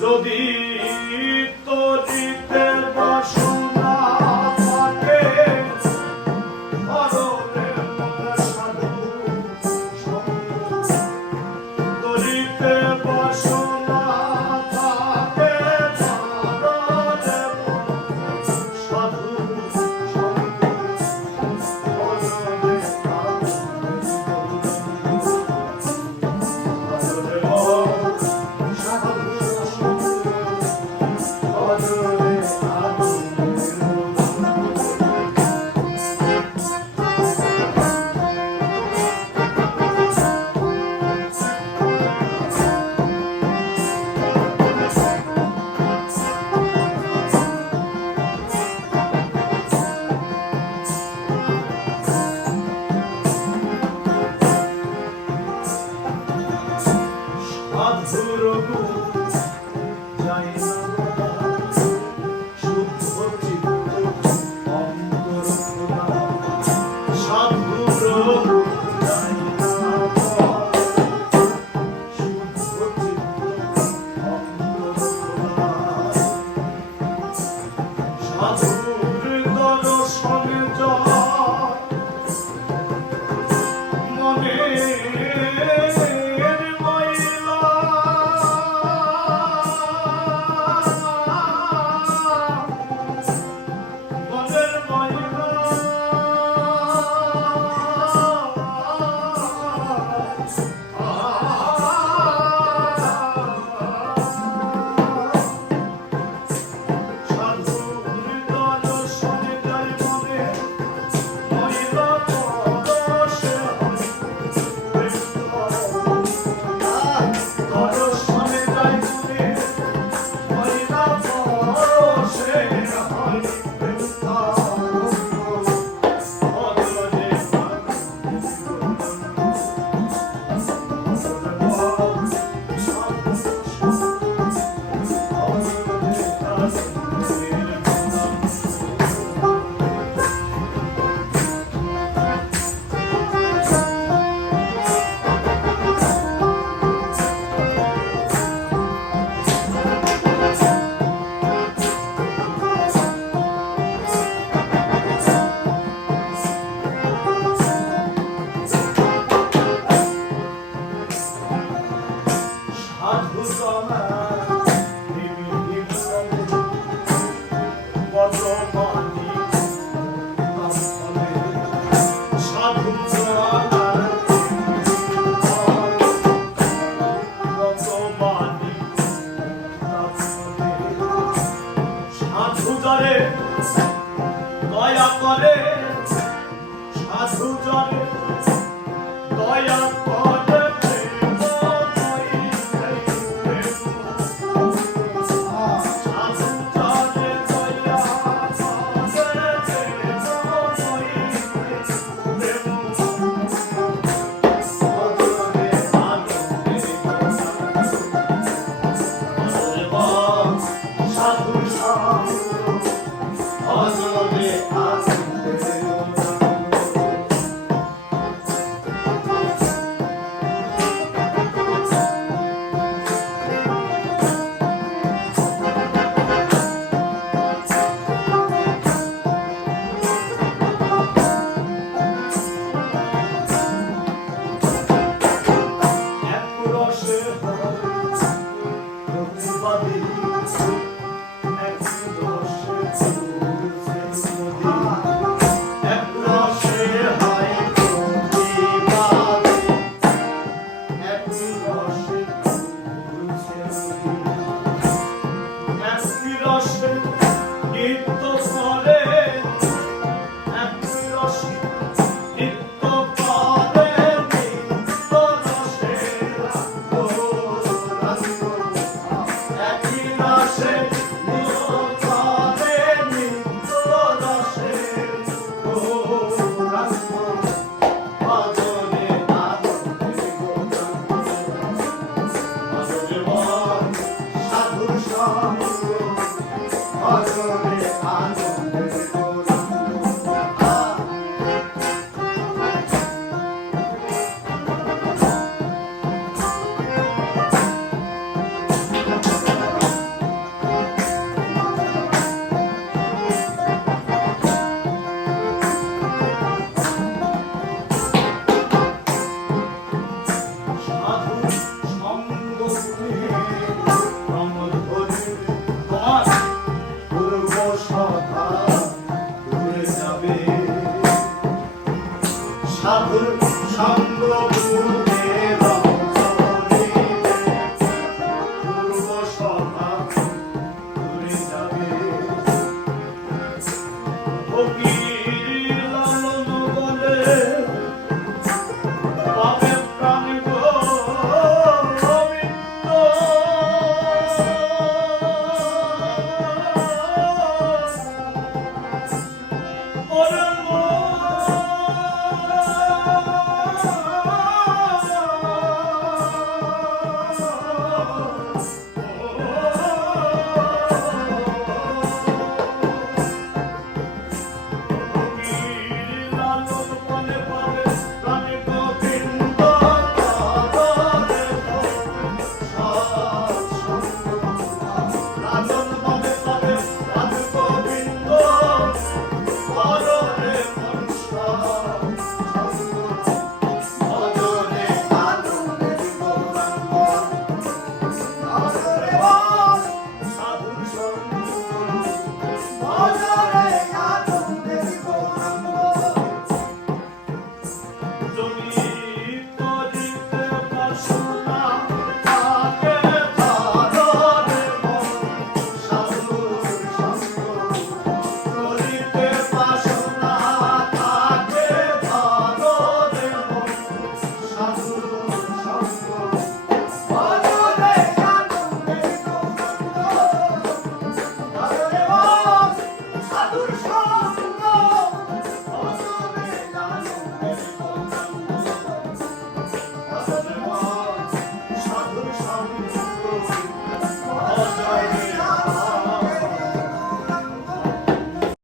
যদি তরিতে বাসনা Rabu. ます。Yes, I'm